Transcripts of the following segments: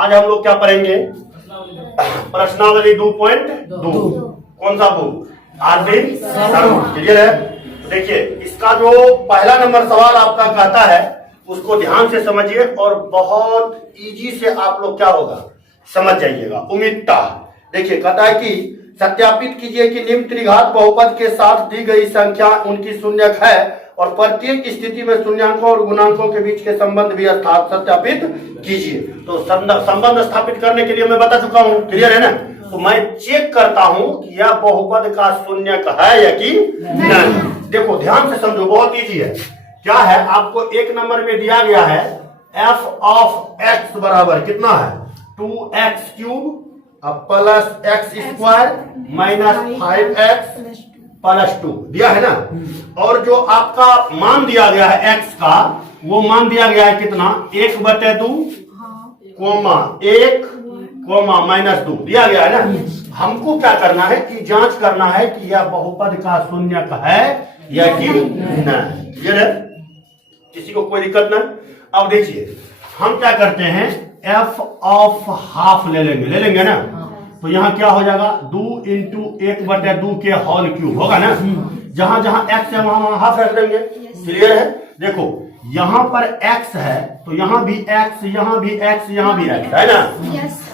आज हम लोग क्या पढ़ेंगे? प्रश्नावली 2.2। कौन सा बुक? आरपी शर्मा। क्लियर है? देखिए, इसका जो पहला नंबर सवाल आपका कहता है उसको ध्यान से समझिए और बहुत इजी से आप लोग क्या होगा समझ जाइएगा, उम्मीदता। देखिए, कहता है कि सत्यापित कीजिए कि निम्न त्रिघात बहुपद के साथ दी गई संख्या उनकी शून्यक है और प्रत्येक स्थिति में शून्यांकों और गुणांकों के बीच के संबंध भी सत्यापित कीजिए। तो संबंध स्थापित करने के लिए मैं बता चुका हूं, क्लियर है ना? तो मैं चेक करता हूं कि यह बहुपद का शून्यक है या कि नहीं। देखो ध्यान से समझो, बहुत इजी है। क्या है? आपको एक नंबर में दिया गया है f ऑफ x बराबर कितना है? 2x cube plus x square minus 5x plus 2 दिया है ना। और जो आपका मान दिया गया है x का, वो मान दिया गया है कितना? 1/2 कोमा 1 कोमा माइनस 2 दिया गया है ना। हमको क्या करना है कि जांच करना है कि यह बहुपद का शून्यक है या कि नहीं। ये है, किसी को कोई दिक्कत नहीं। अब देखिए, हम क्या करते हैं, f ऑफ हाफ ले लेंगे ना। तो यहाँ क्या हो जाएगा? 2 इंटू 1/2 के होल क्यूब होगा ना। जहां जहां x है वहां हाफ रख देंगे। क्लियर है? देखो, यहाँ पर x है तो यहाँ भी x, यहाँ भी x, यहाँ भी x है ना।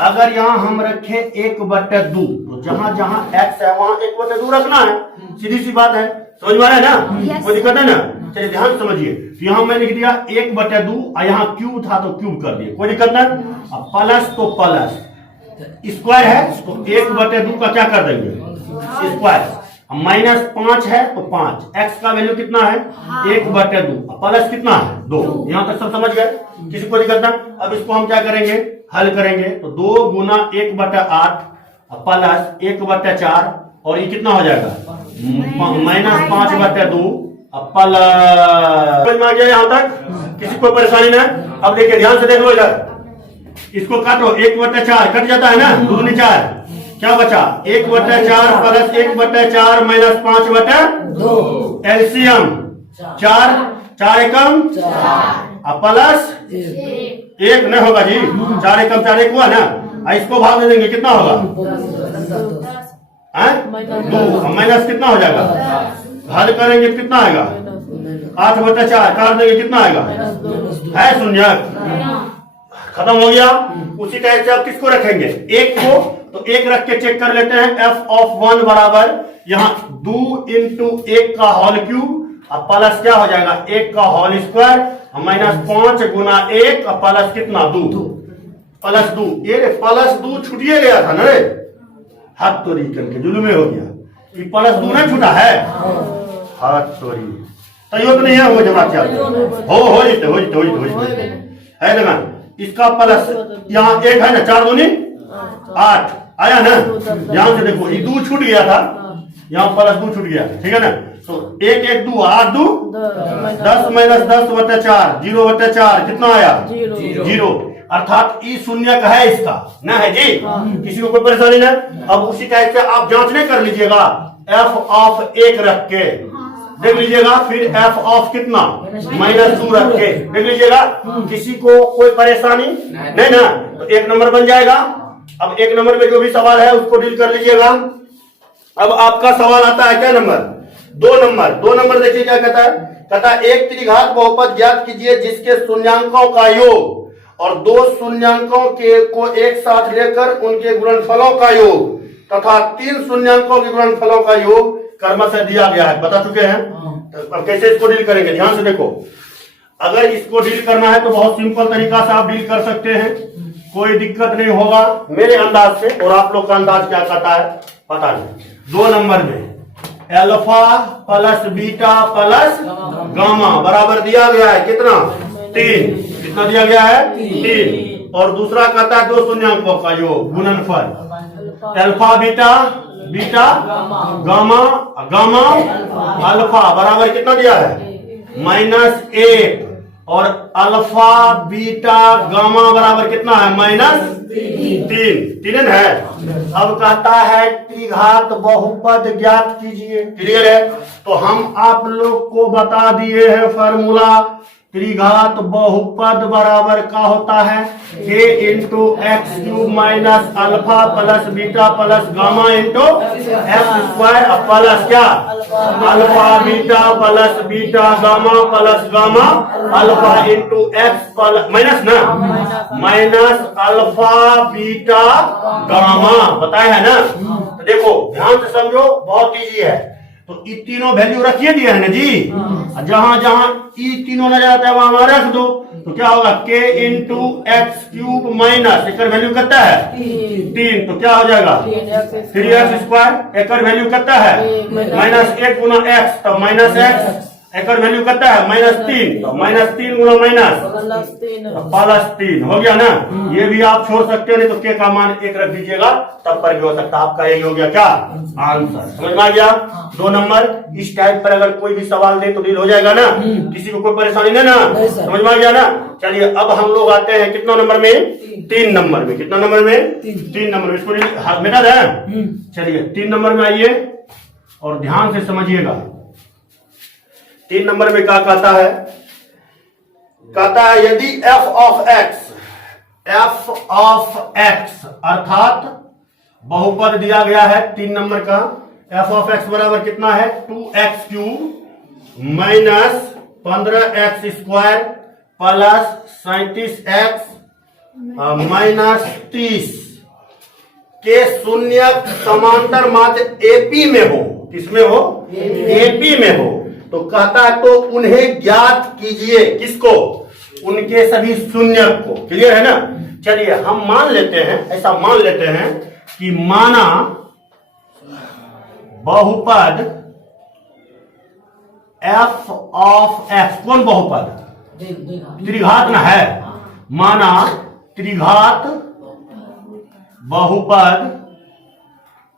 अगर यहाँ हम रखे 1/2 तो जहां जहां x है वहां 1/2 रखना है। सीधी सी बात है, समझ में आ रहा है ना? कोई दिक्कत है ना? चलिए ध्यान समझिए। तो यहाँ मैं लिख दिया 1/2 और यहाँ क्यूब था तो क्यूब कर दिए, कोई दिक्कत नहीं। अब प्लस तो प्लस, स्क्वायर है तो 1/2 का क्या कर देंगे? स्क्वायर। माइनस 5 है तो 5, x का वैल्यू कितना है? 1/2, प्लस कितना है? 2। यहां तक सब समझ गए, किसी को दिक्कत नहीं। अब इसको हम क्या करेंगे? हल करेंगे। तो 2 गुना 1/8 प्लस 1/4 और ये कितना हो जाएगा? Minus 5/2 plus. समझ में आ गया यहाँ तक? किसी को परेशानी नहीं? अब देखिए ध्यान से देख लो इधर, इसको काटो। 1/4 कट जाता है ना, 2 दूनी 4, क्या बचा? 1/4 प्लस 1/4 माइनस 5/2 एलसीएम 4, 4 एकम प्लस 1 नहीं होगा जी, 4 एकम 4 1 हुआ ना। इसको भाग दे देंगे, कितना होगा? 2 माइनस कितना हो जाएगा? हल करेंगे तो कितना आएगा? 8/4 काट देंगे, कितना आएगा? है शून्यक, खत्म हो गया। उसी टाइप से आप किसको रखेंगे? 1 को, तो 1 रख के चेक कर लेते हैं। f ऑफ 1 बराबर यहाँ 2 इंटू 1 का होल क्यूब अब प्लस क्या हो जाएगा? 1 का होल स्क्वायर माइनस 5 गुना 1 प्लस कितना? 2 प्लस 2। ये प्लस 2 छुटिए गया था ना रे, हाथ तोड़ी करके जुलूमे हो गया। ये प्लस 2 नहीं छूटा है, हाथ तोड़ी तैयो तो नहीं है। वो जमा क्या हो जीते है ना। इसका प्लस यहाँ 1 है ना, 4 दूनी 8 आया ना। ध्यान से देखो, ये 2 छूट गया था, यहाँ प्लस 2 छूट गया, ठीक है ना। तो 1 1 2 8 2 10 माइनस 10/4 0/4 कितना आया? 0। अर्थात ई शून्यक है इसका ना है जी। किसी को कोई परेशानी ना? अब उसी टाइप से आप जांचने कर लीजिएगा। f ऑफ 1 रख के देख लीजिएगा, फिर f ऑफ कितना? -2 रख के देख लीजिएगा। किसी को कोई परेशानी नहीं ना? तो 1 नंबर बन जाएगा। अब 1 नंबर में जो भी सवाल है उसको डील कर लीजिएगा। अब आपका सवाल आता है क्या नंबर? 2 नंबर देखिए क्या कहता है। कहता है एक त्रिघात बहुपद ज्ञात कीजिए जिसके शून्यांकों का योग और 2 शून्यांकों के को एक साथ लेकर उनके गुणनफलों का योग तथा 3 शून्यांकों के गुणनफलों का योग क्रमशः दिया गया है। बता चुके हैं। तो अब कैसे इसको डील करेंगे? ध्यान से देखो, अगर इसको डील करना है तो बहुत सिंपल तरीका से आप डील कर सकते हैं, कोई दिक्कत नहीं होगा मेरे अंदाज से। और आप लोग का अंदाज क्या कहता है पता नहीं। 2 नंबर में alpha plus beta plus gamma बराबर दिया गया है कितना? 3। कितना दिया गया है? 3। और दूसरा कहता है 2 शून्यांकों का योग गुणनफल alpha beta beta gamma gamma alpha बराबर कितना दिया है? -1। और अल्फा बीटा गामा बराबर कितना है? -3। 3 है। अब कहता है त्रिघात बहुपद ज्ञात कीजिए। क्लियर है? तो हम आप लोग को बता दिए हैं फॉर्मूला। त्रिघात बहुपद बराबर का होता है k into x cube minus alpha plus beta plus gamma into x square plus क्या alpha beta plus beta gamma plus gamma alpha into x plus minus ना माइनस अल्फा बीटा गामा बताया है ना। तो देखो ध्यान से समझो, बहुत इजी है। तो ये तीनों वैल्यू रखिए दिया है ना जी, जहां जहां ई तीनों नजर आता है वहां रख दो। तो क्या होगा k into x cube minus एक वैल्यू कितना है 3, तो क्या हो जाएगा 3x स्क्वायर। एक वैल्यू कितना है माइनस 1 गुना एक्स, तो माइनस एक्स। एक वैल्यू कितना है -3, तो -3 गुना माइनस +3 हो गया ना। ये भी आप छोड़ सकते हो, नहीं तो k का मान 1 रख दीजिएगा, तब पर भी हो सकता है। आपका यही हो गया क्या आंसर, समझ में आ गया। 2 नंबर इस टाइप पर अगर कोई भी सवाल दे तो डील हो जाएगा ना, किसी को कोई परेशानी नहीं ना, समझ में आ गया ना। चलिए अब हम लोग आते हैं कितना नंबर में 3 नंबर में। कितना नंबर में 3 नंबर में। इसको बेटा है। चलिए 3 नंबर में आइए और ध्यान से समझिएगा। 3 नंबर में क्या कहता है, कहता है यदि f ऑफ x अर्थात बहुपद दिया गया है 3 नंबर का, f ऑफ x बराबर कितना है 2x cube minus 15x square plus 37x minus 30 के शून्य समांतर मात्र एपी में हो। किसमें हो एपी में हो। तो कहता है तो उन्हें ज्ञात कीजिए, किसको उनके सभी शून्य को। क्लियर है ना। चलिए हम मान लेते हैं, ऐसा मान लेते हैं कि माना बहुपद f ऑफ x, कौन बहुपद त्रिघात ना है, माना त्रिघात बहुपद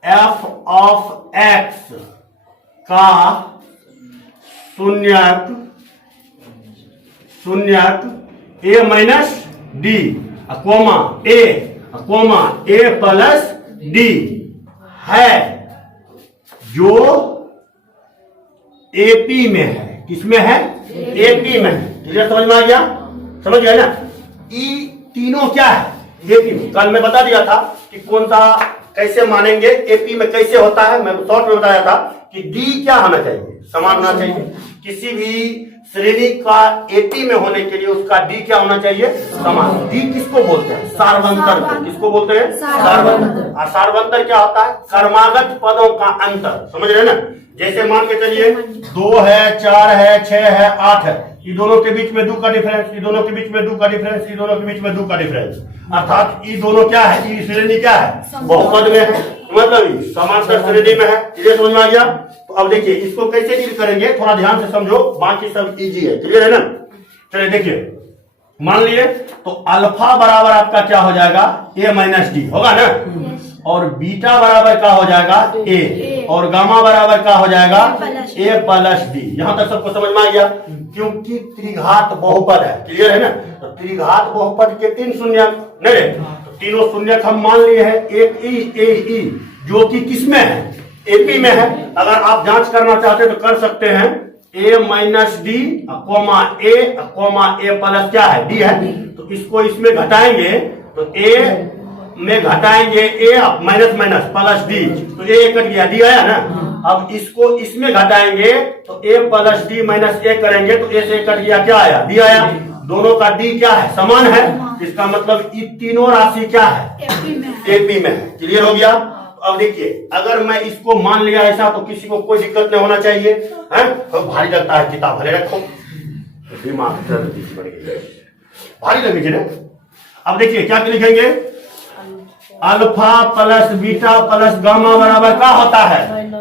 f ऑफ x का शून्यक a minus D coma a plus D है, जो एपी में है। किसमें है एपी में है। क्लियर, समझ में आ गया, समझ गया ना। ई तीनों क्या है एपी में। कल मैं बता दिया था कि कौन सा कैसे मानेंगे एपी में कैसे होता है। मैं शॉर्ट में बताया था कि डी क्या होना चाहिए, समान होना चाहिए। किसी भी श्रेणी का एपी में होने के लिए उसका डी क्या होना चाहिए, समान। डी किसको बोलते हैं, सार्वंतर को। किसको बोलते हैं, सार्वंतर। और सार्वंतर क्या होता है, क्रमागत पदों का अंतर। समझ रहे हैं ना। जैसे मान के चलिए 2 है, 4 है, 6 है, 8 है, ये दोनों के बीच में 2 का डिफरेंस, ये दोनों के बीच में 2 का डिफरेंस, ये दोनों के बीच में 2 का डिफरेंस, अर्थात ये दोनों क्या है, ये श्रेणी क्या है, बहुपद में है, मतलब समांतर श्रेणी में है। ये समझ में आ गया। तो अब देखिए इसको कैसे डील करेंगे, थोड़ा ध्यान से समझो, बाकी सब इजी है। क्लियर है ना। चलिए देखिए, मान लिए तो अल्फा बराबर आपका क्या हो जाएगा, a माइनस डी होगा ना, और बीटा बराबर का हो जाएगा a, और गामा बराबर का हो जाएगा a प्लस डी। यहां तक सबको समझ में आ गया, क्योंकि त्रिघात बहुपद है। क्लियर है ना। तो त्रिघात बहुपद के 3 शून्यक नहीं, तो तीनों शून्यक हम मान लिए हैं। एक ई जो कि किसमें है, एपी में है। अगर आप जांच करना चाहते तो कर सकते हैं, a minus D coma A plus क्या है डी है। तो इसको इसमें घटाएंगे तो a में घटाएंगे a minus minus plus D, तो a कट गया, डी आया ना। अब इसको इसमें घटाएंगे तो a plus D minus a करेंगे तो a से कट गया, क्या आया, डी आया। दोनों का डी क्या है, समान है। इसका मतलब ये तीनों राशि क्या है, एपी में है। क्लियर हो गया। अब देखिए, अगर मैं इसको मान लिया ऐसा तो किसी को कोई दिक्कत नहीं होना चाहिए, है तो भारी लगता है किताब, भले रखो, दिमाग भारी लगेगी ना। अब देखिए क्या लिखेंगे, alpha plus beta plus gamma बराबर क्या होता है,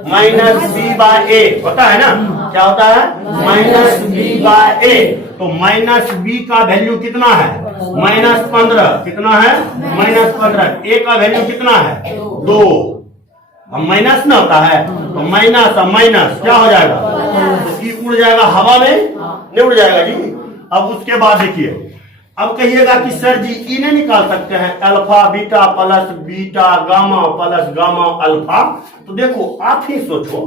माइनस बी बाय ए होता है ना। क्या होता है, माइनस बी बाय ए। तो माइनस बी का वैल्यू कितना है, -15। कितना है, -15। ए का वैल्यू कितना है, 2। अब माइनस ना होता है तो माइनस माइनस क्या हो जाएगा, तो उड़ जाएगा हवा में, नहीं उड़ जाएगा जी। अब उसके बाद देखिए, अब कहिएगा कि सर जी ई नहीं निकाल सकते हैं, alpha beta plus beta gamma plus gamma alpha. तो देखो आप ही सोचो,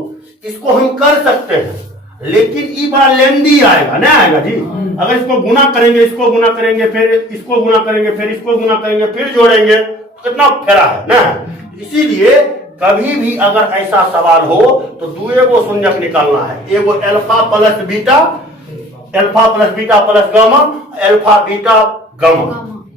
इसको हम कर सकते हैं। लेकिन ई बड़ा लेंदी आएगा, नहीं आएगा जी। अगर इसको गुना करेंगे, इसको गुना करेंगे, फिर इसको गुना करेंगे, फिर इसको गुना करेंगे, फिर जोड़ेंगे, तो कितना फेरा है ना। इसीलिए कभी भी अगर ऐसा सवाल हो तो दुए को शून्यक निकालना है। एगो alpha plus beta, alpha plus beta plus gamma, alpha beta gamma,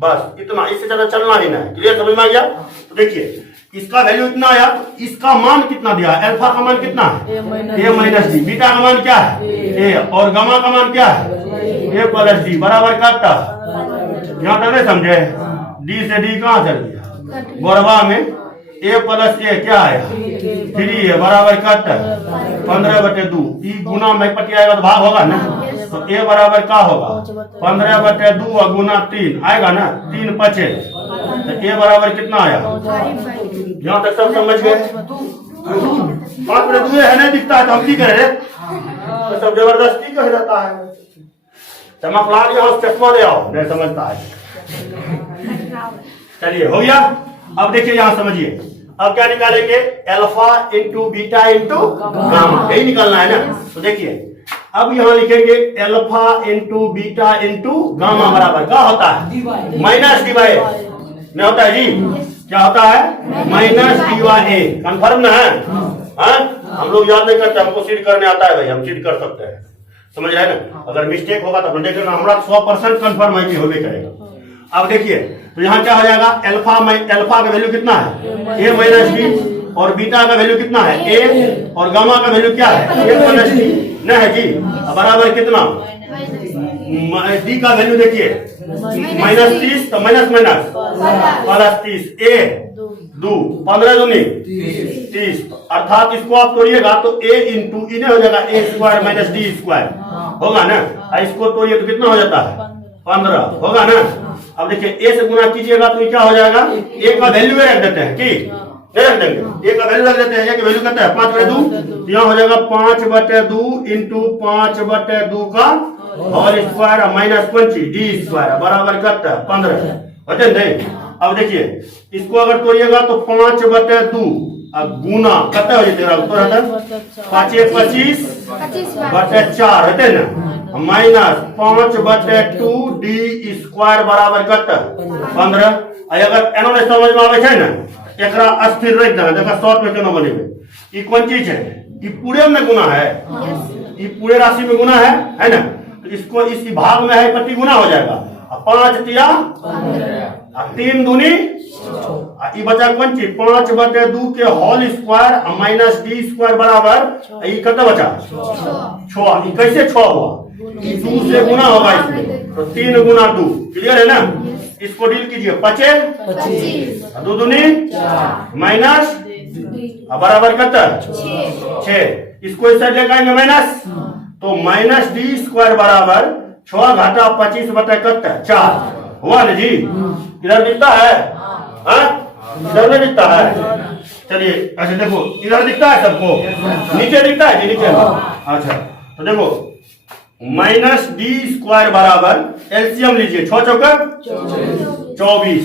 बस इतना, इससे ज्यादा चलना ही नहीं। क्लियर, समझ में आ गया। तो देखिए इसका वैल्यू इतना आया, इसका मान कितना दिया, अल्फा का मान कितना है ए माइनस डी, बीटा का मान क्या है ए, और गामा का मान क्या है ए प्लस डी, बराबर काटता। यहाँ तक नहीं समझे, डी से डी कहाँ चल गया, गोरबा में ए प्लस ए क्या आया 3 है, बराबर काटता 15/2। ई गुना में पटी आएगा तो भाग होगा ना, तो ए बराबर क्या होगा 15/2 और गुना 3 आएगा ना, 3 5 तो ए बराबर कितना आया। यहाँ तक सब समझ गए। 5/2 है, नहीं दिखता है तो हम की करें, तो सब जबरदस्ती कह जाता है। चमक ला लिया, चश्मा ले आओ, नहीं समझता है। चलिए हो गया। अब देखिए यहाँ समझिए, अब क्या निकालेंगे, alpha into beta into gamma, यही निकालना है ना। तो देखिए अब यहाँ लिखेंगे alpha into beta into gamma बराबर क्या होता है, माइनस डिवाइड में होता है जी। क्या होता है, माइनस dy a। कन्फर्म ना है, हम लोग याद नहीं करते, हमको सीड करने आता है भाई, हम सीड कर सकते हैं, समझ रहे हैं ना। अगर मिस्टेक होगा तो देख लेना, हमारा 100% कन्फर्म है कि होबे करेगा। अब देखिए तो यहाँ क्या हो जाएगा, अल्फा का वैल्यू कितना है ए माइनस डी, और बीटा का वैल्यू कितना है ए, और गामा का वैल्यू क्या है ए माइनस डी, नहीं है जी, बराबर कितना डी का वैल्यू देखिए -30, तो माइनस माइनस प्लस 30 ए 2 15 दूनी 30, अर्थात इसको आप तोड़िएगा तो a इंटू इन्हें हो जाएगा a square minus d square होगा ना। इसको तोड़िए तो कितना हो जाता है 15 होगा ना। अब देखिए a से गुना कीजिएगा तो क्या हो जाएगा, a का वैल्यू रख देते हैं, ठीक नहीं रख देंगे, a का वैल्यू रख देते हैं, a का वैल्यू कितना है 5/2, यहाँ हो जाएगा 5/2 इंटू 5/2 का whole square minus 20 d square बराबर कितना है 15 होते नहीं। अब देखिए इसको अगर तोड़िएगा तो 5/2 गुना कितना हो जाएगा, तो रहता है 5 1 25/4 होते ना, माइनस 5/2 डी स्क्वायर बराबर कितना 15। अगर एनो ने समझ में आवे है ना, एकरा अस्थिर रख देना, देखा शॉर्ट में केना बनेबे। ई कौन चीज है, ई पूरे में गुना है, ई पूरे राशि में गुना है ना। तो इसको इस भाग में है पट्टी गुना हो जाएगा, 5 तिया 3 दूनी, ई बचा कौन चीज 5/2 के whole square minus d square बराबर ई कितना बचा 6। ई कैसे 6 हुआ, ई 2 से गुना होगा इसमें, तो 3 गुना 2, क्लियर है ना। इसको डील कीजिए 25 2 दूनी माइनस बराबर कितना 6। इसको इस साइड लेकर आएंगे माइनस, तो माइनस डी स्क्वायर बराबर 6 घाटा 25/4 हुआ ना जी। इधर दिखता है, इधर नहीं दिखता है। चलिए अच्छा देखो इधर दिखता है सबको, नीचे दिखता है जी नीचे। अच्छा तो देखो माइनस डी स्क्वायर बराबर एलसीएम लीजिए 6 चौका 24,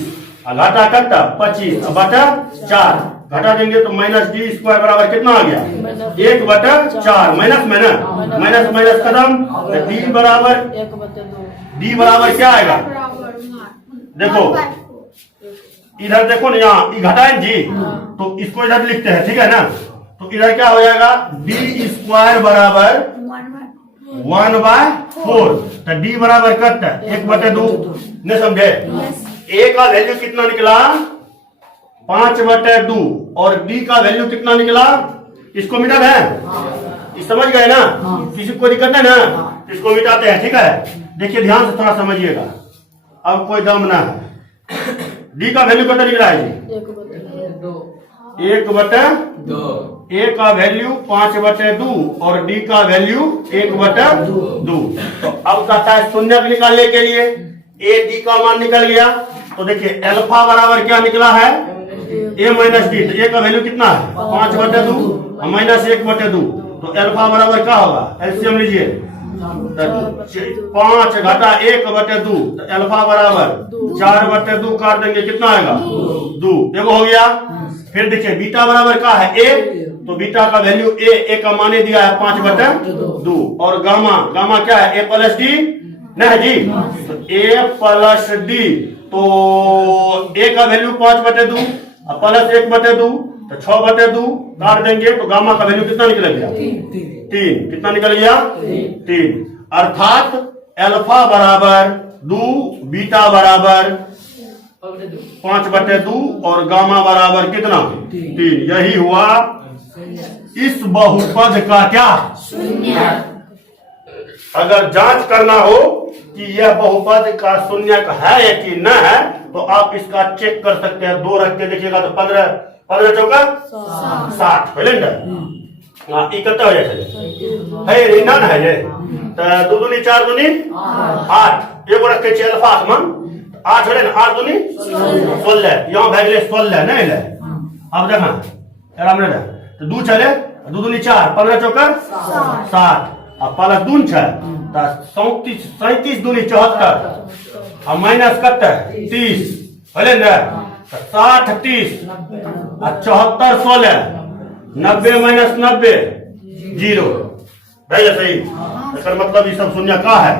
घाटा कट्टा 25/4, घटा देंगे तो माइनस डी स्क्वायर बराबर कितना आ गया 1/4, माइनस में ना, माइनस माइनस खत्म, डी बराबर डी बराबर क्या आएगा, देखो इधर देखो ना, यहाँ घटाएं जी तो इसको इधर लिखते हैं, ठीक है ना। तो इधर क्या हो जाएगा डी स्क्वायर बराबर 1/4, तो डी बराबर कितना 1/2, नहीं समझे। ए का वैल्यू कितना निकला 5/2 और डी का वैल्यू कितना निकला, इसको मिटा है, समझ गए ना। किसी को दिक्कत है ना, इसको मिटाते हैं, ठीक है। देखिए ध्यान से थोड़ा समझिएगा, अब कोई दम ना है। डी का वैल्यू कितना निकला है जी 1/2, ए का वैल्यू 5/2 और डी का वैल्यू 1/2। तो अब कहता है शून्य निकालने के लिए ए डी का मान निकल गया, तो देखिए अल्फा बराबर क्या निकला है ए माइनस डी, तो ए का वैल्यू कितना है 5/2 माइनस 1/2, तो अल्फा बराबर क्या होगा, एलसीएम लीजिए 5 घटा 1/2 तो अल्फा बराबर 4/2 काट देंगे, कितना आएगा 2। देखो हो गया। फिर देखिए बीटा बराबर क्या है a, तो बीटा का वैल्यू a का माने दिया है 5/2 और गामा क्या है a प्लस डी नहीं जी, तो a प्लस डी, तो a का वैल्यू 5/2 प्लस 1/2 तो 6/2 काट देंगे तो गामा का वैल्यू कितना निकल गया 3। कितना निकल गया 3, अर्थात अल्फा बराबर 2, बीटा बराबर 5/2 और गामा बराबर कितना 3। यही हुआ इस बहुपद का क्या शून्य। अगर जांच करना हो कि यह बहुपद का शून्यक है या कि न है तो आप इसका चेक कर सकते हैं। 2 रख के देखिएगा तो 15 चौका 60 कितना हो जाए है रिनान है ये तो 2 दूनी 4 दूनी 8 एगो रख के अल्फा मन 8 हो ना 8 दूनी 16 यहाँ भै गेलै 16 नहीं ले। अब देखा आराम रे तो 2 चले 2 दूनी 4 15 चौका 60 अब प्लस 2 है तो 37 दूनी 74 अब माइनस कते 30 बोले ना 60 30 74 16 90 माइनस 90 0 भैया सही। इसका मतलब ये सब शून्य का है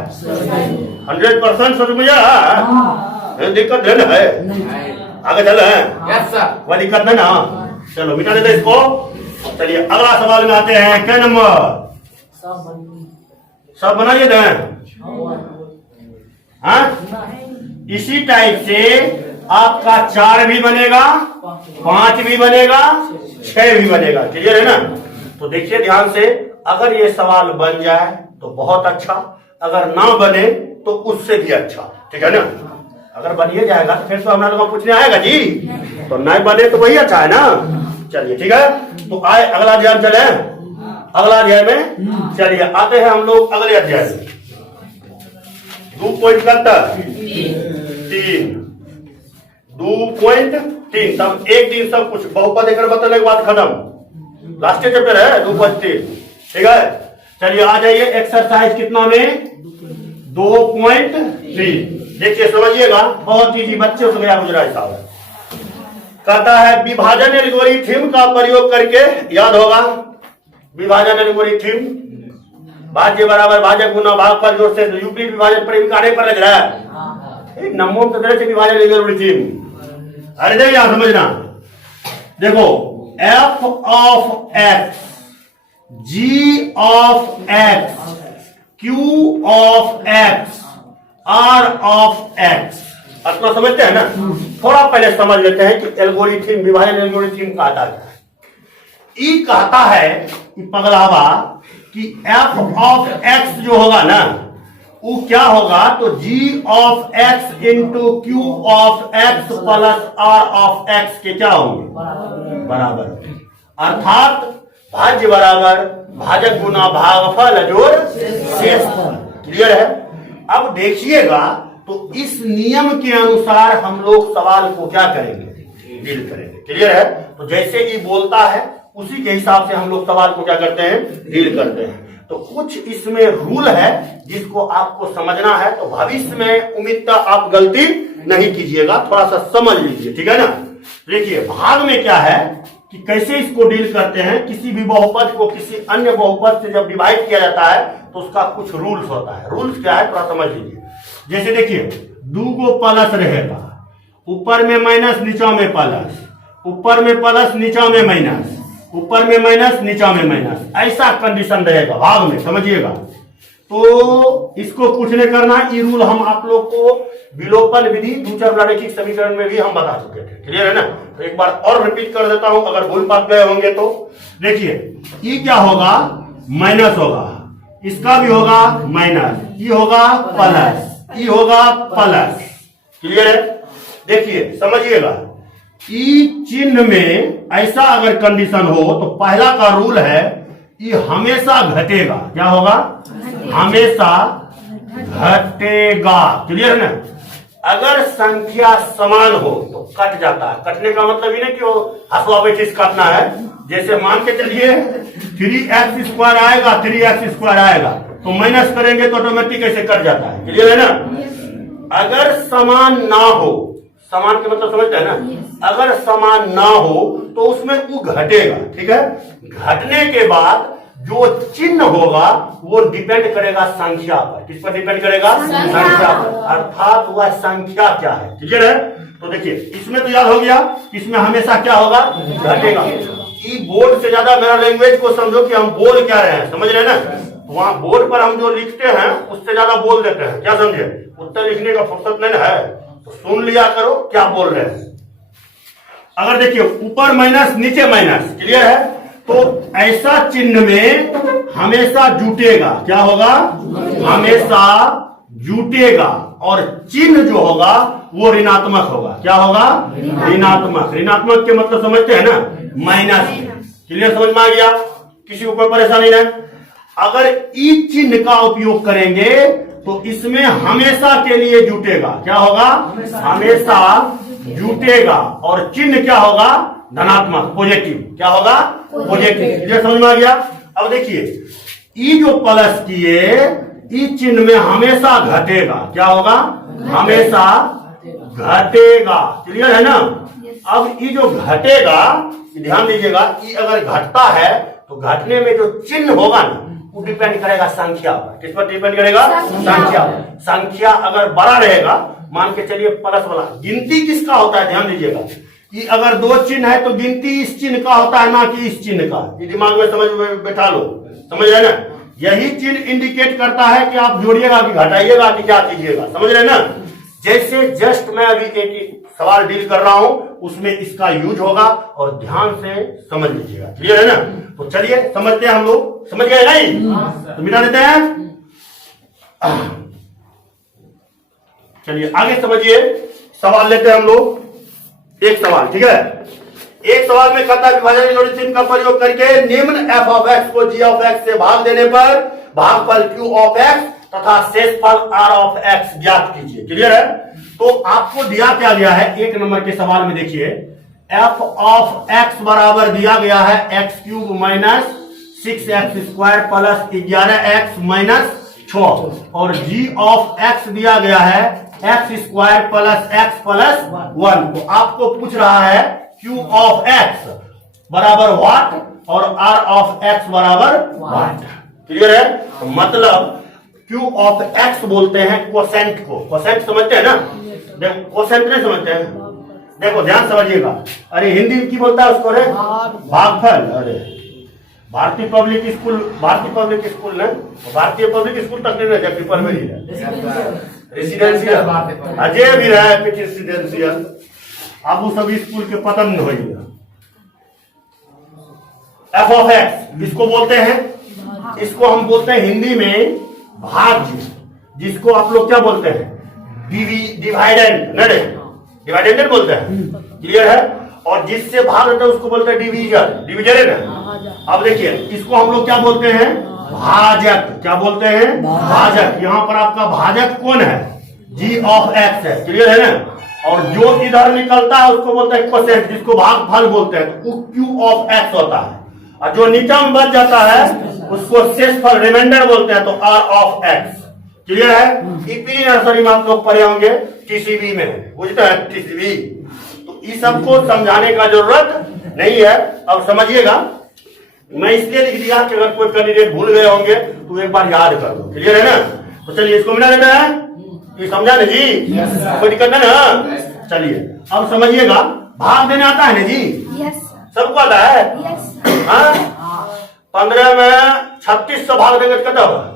100% सच में है, दिक्कत है ना है आगे चल है वह दिक्कत नहीं ना। चलो मिटा देते इसको। चलिए अगला सवाल में आते हैं। क्या नंबर सब बनाइए हाँ। इसी टाइप से आपका 4 भी बनेगा, 5 भी बनेगा, 6 भी बनेगा। क्लियर है ना। तो देखिए ध्यान से, अगर ये सवाल बन जाए तो बहुत अच्छा, अगर ना बने तो उससे भी अच्छा। ठीक है ना। अगर बनिए जाएगा तो फिर तो हमारे लोग पूछने आएगा जी, तो नहीं बने तो वही अच्छा है ना। चलिए ठीक है। तो आए अगला ध्यान चले अगला अध्याय में। चलिए आते हैं हम लोग अगले अध्याय में। 2.3 तब एक दिन सब कुछ बहुपद एक बताने के बाद खत्म। लास्ट चैप्टर है 2.3। ठीक है। चलिए आ जाइए एक्सरसाइज कितना में 2.3। देखिए समझिएगा, बहुत इजी, बच्चों से गया गुजरा हिसाब है। कहता है विभाजन एल्गोरिथम का प्रयोग करके, याद होगा विभाजन एल्गोरिथम, भाज्य बराबर भाजक गुना भागफल जोड़ से यूपी विभाजन परिकार्य पर लग रहा है नमो तो तरह से विभाजन एल्गोरिथम। अरे देखिए यहां समझना, देखो f of x, g of x, q of x, r of x। अपना समझते हैं ना। थोड़ा पहले समझ लेते हैं कि एल्गोरिथम, विभाजन एल्गोरिथम कहता है। ई कहता है कि पगलावा कि f ऑफ x जो होगा ना वो क्या होगा, तो g of x into q of x plus r of x के क्या होंगे बराबर। अर्थात भाज्य बराबर भाजक गुना भागफल जोड़ शेष। क्लियर है। अब देखिएगा तो इस नियम के अनुसार हम लोग सवाल को क्या करेंगे, डील करेंगे। क्लियर है। तो जैसे ही बोलता है उसी के हिसाब से हम लोग सवाल को क्या करते हैं, डील करते हैं। तो कुछ इसमें रूल है जिसको आपको समझना है, तो भविष्य में उम्मीद आप गलती नहीं कीजिएगा, थोड़ा सा समझ लीजिए। ठीक है ना। देखिए भाग में क्या है कि कैसे इसको डील करते हैं। किसी भी बहुपद को किसी अन्य बहुपद से जब डिवाइड किया जाता है तो उसका कुछ रूल्स होता है। रूल्स क्या है थोड़ा समझ लीजिए। जैसे देखिए 2 को प्लस रहेगा, ऊपर में माइनस नीचा में प्लस, ऊपर में प्लस नीचा में माइनस, ऊपर में माइनस नीचा में माइनस, ऐसा कंडीशन रहेगा भाग में। समझिएगा। तो इसको कुछ नहीं करना। ये रूल हम आप लोग को विलोपन विधि दूसरा रैखिक समीकरण में भी हम बता चुके थे। क्लियर है ना। तो एक बार और रिपीट कर देता हूं अगर भूल पात गए होंगे तो। देखिए ये क्या होगा, माइनस होगा, इसका भी होगा माइनस, ये होगा प्लस, ये होगा प्लस। क्लियर है। देखिए समझिएगा, ई चिन्ह में ऐसा अगर कंडीशन हो तो पहला का रूल है ये हमेशा घटेगा। क्या होगा, हमेशा घटेगा। क्लियर है ना। अगर संख्या समान हो तो कट जाता है। कटने का मतलब ये नहीं कि वो हसुआ बैठिस काटना है। जैसे मान के चलिए 3x² आएगा, 3x² आएगा, तो माइनस करेंगे तो ऑटोमेटिक ऐसे कट जाता है। क्लियर है ना। अगर समान ना हो, समान के मतलब समझते हैं ना, अगर समान ना हो तो उसमें U घटेगा। ठीक है, घटने के बाद जो चिन्ह होगा वो डिपेंड करेगा संख्या पर। किस पर डिपेंड करेगा? संख्या पर, अर्थात वह संख्या क्या है। क्लियर है। तो देखिए इसमें तो याद हो गया, इसमें हमेशा क्या होगा? घटेगा। ई बोर्ड से ज्यादा मेरा लैंग्वेज को समझो कि हम बोल क्या रहे हैं, समझ रहे हैं ना। वहां बोर्ड पर हम जो लिखते हैं उससे ज्यादा बोल देते हैं, क्या समझे। उत्तर लिखने का फुर्सत नहीं है, तो सुन लिया करो क्या बोल रहे हैं। अगर देखिए ऊपर माइनस नीचे माइनस, क्लियर है, तो ऐसा चिन्ह में हमेशा जुटेगा। क्या होगा? हमेशा जुटेगा। और चिन्ह जो होगा वो ऋणात्मक होगा। क्या होगा? ऋणात्मक। ऋणात्मक के मतलब समझते हैं ना, माइनस। क्लियर, समझ में आ गया? किसी को कोई परेशानी नहीं। अगर ई चिन्ह का उपयोग करेंगे तो इसमें हमेशा के लिए जुटेगा। क्या होगा? हमेशा जुटेगा। और चिन्ह क्या होगा? धनात्मक, पॉजिटिव। क्या होगा? पॉजिटिव। ये समझ में आ गया। अब देखिए ई जो प्लस किए, ई चिन्ह में हमेशा घटेगा। क्या होगा? हमेशा घटेगा। क्लियर है ना। अब ई जो घटेगा, ध्यान दीजिएगा, ई अगर घटता है तो घटने में जो चिन्ह होगा ना वो डिपेंड करेगा संख्या पर। किस पर डिपेंड करेगा? संख्या पर। संख्या अगर बड़ा रहेगा, मान के चलिए प्लस वाला, गिनती किसका होता है? ध्यान दीजिएगा कि अगर दो चिन्ह है तो गिनती इस चिन्ह का होता है, ना कि इस चिन्ह का। ये दिमाग में समझ में बैठा लो, समझ रहे ना। यही चिन्ह इंडिकेट करता है कि आप जोड़िएगा कि घटाइएगा कि क्या कीजिएगा, समझ रहे ना। जैसे जस्ट मैं अभी एक सवाल डील कर रहा हूं, उसमें इसका यूज होगा और ध्यान से समझ लीजिएगा। क्लियर है ना। तो चलिए समझते हैं हम लोग। समझ गए नहीं? तो मिटा देते हैं। चलिए आगे समझिए, सवाल लेते हैं हम लोग। एक सवाल, ठीक है। एक सवाल में कहता है विभाजन जोड़ी चिन्ह का प्रयोग करके निम्न f ऑफ x को g ऑफ x से भाग देने पर भागफल q ऑफ x तथा शेषफल r ऑफ x ज्ञात कीजिए। क्लियर है। तो आपको दिया क्या गया है? एक नंबर के सवाल में देखिए f ऑफ x बराबर दिया गया है x cube minus 6x square plus 11x minus 6, और g ऑफ x दिया गया है x square plus x plus 1। तो आपको पूछ रहा है q ऑफ x बराबर व्हाट और r ऑफ x बराबर व्हाट। क्लियर है। तो मतलब q ऑफ x बोलते हैं कोसेंट को। कोसेंट समझते हैं ना। देखो कोसेंट नहीं समझते हैं, देखो ध्यान समझिएगा। अरे हिंदी में की बोलता है उसको? रे भागफल। अरे भारतीय पब्लिक स्कूल, भारतीय पब्लिक स्कूल ने, भारतीय पब्लिक स्कूल तक नहीं रहे, पेपर में ही है रेसिडेंशियल, अजय भी रहा है रेसिडेंशियल। अब वो सभी स्कूल के पतन हो गया। एफ ऑफ एक्स इसको बोलते हैं, इसको हम बोलते हैं हिंदी में भाज्य, जिसको आप लोग क्या बोलते हैं? डिवाइडेंड, नहीं डिवाइडेंड बोलते हैं। क्लियर है। और जिससे भाग होता है उसको बोलते हैं डिवीजन। डिवीजन है ना। अब देखिए इसको हम लोग क्या बोलते हैं? भाजक। क्या बोलते हैं? भाजक। यहाँ पर आपका भाजक कौन है? जी ऑफ एक्स है। क्लियर है ना। और जो इधर निकलता है उसको बोलते हैं कोसेंट, जिसको भागफल बोलते हैं, तो क्यू ऑफ एक्स होता है। और जो नीचा में बच जाता है उसको शेषफल रिमाइंडर बोलते हैं, तो आर ऑफ एक्स। क्लियर है। प्री नर्सरी में आप लोग पढ़े होंगे, टीसीबी में, बुझते हैं टीसीबी। तो इस सबको समझाने का जरूरत नहीं है। अब समझिएगा, मैं इसलिए लिख दिया कि अगर कोई कैंडिडेट भूल गए होंगे तो एक बार याद कर दो। क्लियर है ना। तो चलिए इसको मिला देते हैं। ये समझा ना जी? कोई दिक्कत नहीं ना। चलिए अब समझिएगा, भाग देने आता है ना जी? सबको आता है। 15 में 36 से भाग देंगे कितना होगा?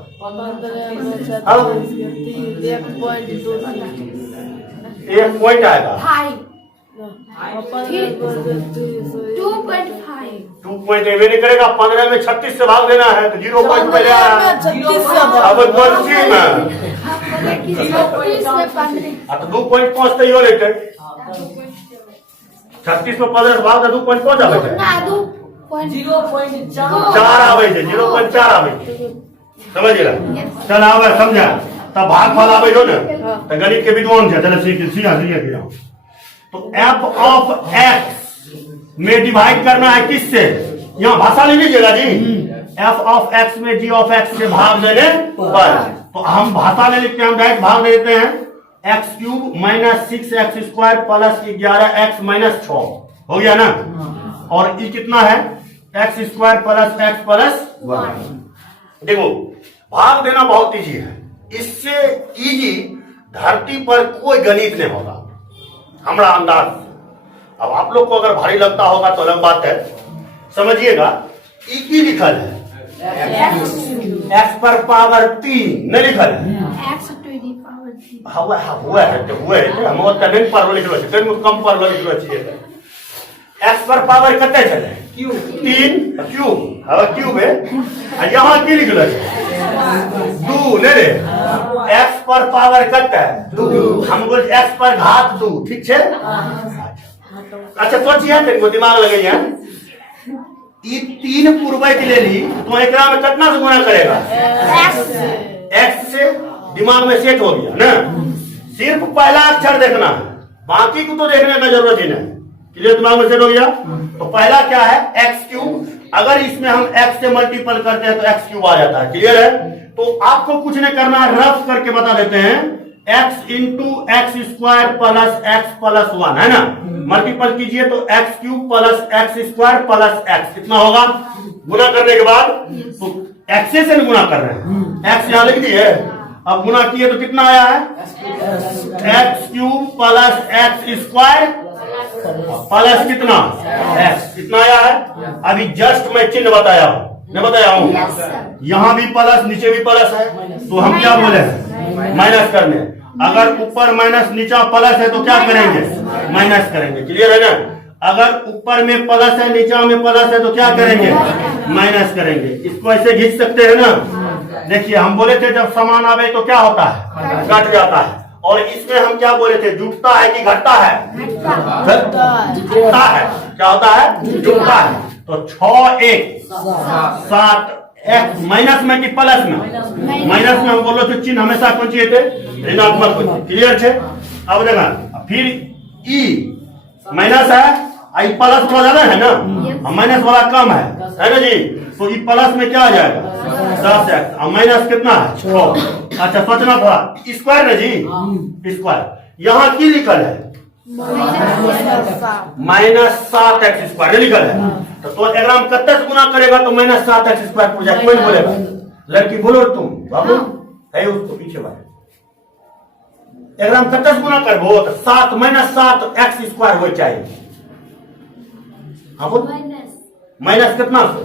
1 पॉइंट आएगा। 2 पॉइंट एवे नहीं करेगा। 15 में 36 से भाग देना है तो 0 पॉइंट पहले आया। अब क्वेश्चन में तो 2.5 तो यो लेते 36 में 15 से भाग 2.5 आवे है। 0.4 आवे है, 0.4 आवे। समझिएगा। चल आवे समझा। तब भागफल आवे हो ना, तो गणित के विद्वान थे, चलो सीधा किया। तो एफ ऑफ एक्स में डिवाइड करना है किससे? यहाँ भाषा नहीं लीजिएगा जी, एफ ऑफ एक्स में जी ऑफ एक्स से भाग देने पर। तो हम भाषा में लिखते हैं, हम डायरेक्ट भाग दे देते हैं। X cube minus 6x² plus 11x minus 6 हो गया ना। और ई कितना है, x² प्लस x प्लस 1। देखो भाग देना बहुत इजी है, इससे इजी धरती पर कोई गणित नहीं होगा, हमारा अंदाज। अब आप लोग को अगर भारी लगता होगा तो अलग बात है, समझिएगा। ई की लिखल है x पर पावर 3 नहीं लिखल है, हुआ है हम नहीं पर लिखलो छै, कम पर लिखलो छियै। x पर पावर कते चले, 3 क्यूब, हवा क्यूब है। यहाँ की लिखलो छै 2 नहीं रे, x पर पावर कते 2, हम बोल x पर घात 2, ठीक है। अच्छा सोचिए, तेरे दिमाग लगे ई 3 पूर्वज ले ली तो एकरा में कितना से गुणा करेगा, x से। दिमाग में सेट हो गया ना, सिर्फ पहला अक्षर देखना है, बाकी को तो देखने का जरूरत ही नहीं। क्लियर, दिमाग में सेट हो गया। तो पहला क्या है, एक्स क्यूब। अगर इसमें हम x से मल्टीपल करते हैं तो x क्यूब आ जाता है। क्लियर है। तो आपको कुछ नहीं करना है, रफ करके बता देते हैं, x into x² plus x plus 1 है ना। मल्टीपल कीजिए तो x cube plus x² plus x कितना होगा, गुना करने के बाद तो x से गुना कर रहे हैं, x यहां लिख दिए। अब गुना किए तो कितना आया है, x cube plus x² plus कितना x, कितना आया है। अभी जस्ट मैं चिन्ह बताया हूं, मैं बताया हूं, यहाँ भी प्लस नीचे भी प्लस है, तो हम क्या बोले हैं, माइनस करने। अगर ऊपर माइनस नीचा प्लस है तो क्या करेंगे, माइनस करेंगे। क्लियर है ना। अगर ऊपर में प्लस है नीचा में प्लस है तो क्या करेंगे, माइनस करेंगे। इसको ऐसे खींच सकते हैं ना। देखिए हम बोले थे जब समान आवे तो क्या होता है, घट जाता है। और इसमें हम क्या बोले थे, जुटता है कि घटता है, जुटता है। क्या होता है, जुटता है। तो 6 1 7 x माइनस में कि प्लस में, माइनस में हम बोलो तो चिन्ह हमेशा कौन चाहिए थे, ऋणात्मक। क्लियर है। अब देखा फिर ई माइनस है, आई प्लस थोड़ा ज्यादा है ना, माइनस वाला कम है ना जी। तो ई प्लस में क्या आ जाएगा, 10x, और माइनस कितना है 6। अच्छा सोचना थोड़ा, स्क्वायर है जी, स्क्वायर। यहाँ की लिखल है -7x² लिखल है। तो एग्राम कत्ते से गुना करेगा तो -7x² हो जाए। कोई बोलेगा, लड़की बोलो तुम बाबू है उसको पीछे बात। एग्राम कत्ते से गुना करबो तो 7 -7x² हो चाहिए। हाँ बोल, माइनस कितना से,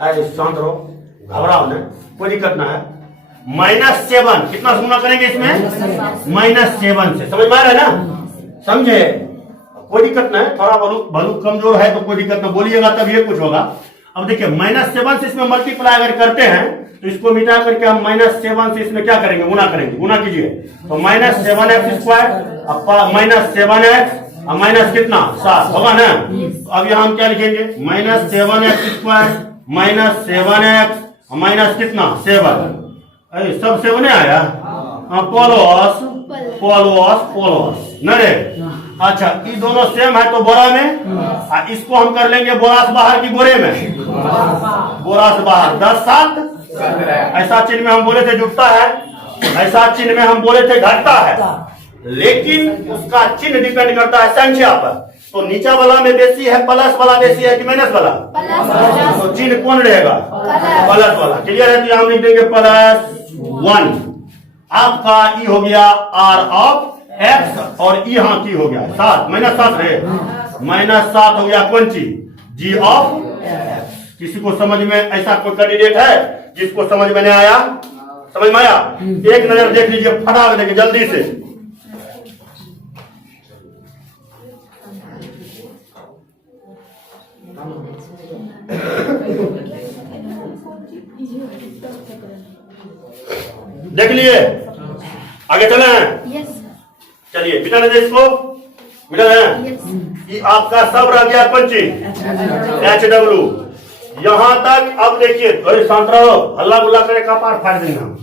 अरे शांत रहो, घबराओ नहीं, कोई दिक्कत ना है। -7 कितना से गुना करेंगे इसमें, -7 से। समझ में आ रहा है ना, समझे, कोई दिक्कत नहीं। थोड़ा बलू कमजोर है तो कोई दिक्कत ना, बोलिएगा तब ये कुछ होगा। अब देखिए -7 से इसमें मल्टीप्लाई अगर करते हैं तो इसको मिटा करके हम -7 से इसमें क्या करेंगे, गुना करेंगे। गुना कीजिए तो -7x² -7x और माइनस कितना 7 होगा ना। तो अब यहाँ हम क्या लिखेंगे, -7x² -7x माइनस कितना 7। अरे सब 7 आया, प्लस प्लस प्लस न रे। अच्छा ये दोनों सेम है तो बोरा में, इसको हम कर लेंगे बोरा से बाहर की बोरे में, बोरा से बाहर 10 7। ऐसा चिन्ह में हम बोले थे जुटता है, ऐसा चिन्ह में हम बोले थे घटता है। लेकिन उसका चिन्ह डिपेंड करता है संख्या पर। तो नीचा वाला में बेसी है, प्लस वाला बेसी है कि माइनस वाला, तो चिन्ह कौन रहेगा, प्लस वाला। क्लियर है। तो हम लिख देंगे +1। आपका ई हो गया R ऑफ x, और यहाँ की हो गया 7 -7 रहे, -7 हो गया कौन चीज, G ऑफ x। किसी को समझ में ऐसा कोई कैंडिडेट है जिसको समझ में नहीं आया, समझ में आया, एक नजर देख लीजिए, फटाक देंगे जल्दी से। देख लिए, आगे चले हैं। चलिए मिटा दे इसको, मिटा है। ये आपका सब रह गया कौन चीज, HW। यहां तक अब देखिए, थोड़ी शांत रहो, हल्ला गुल्ला करे का पार फाड़ देंगे हम।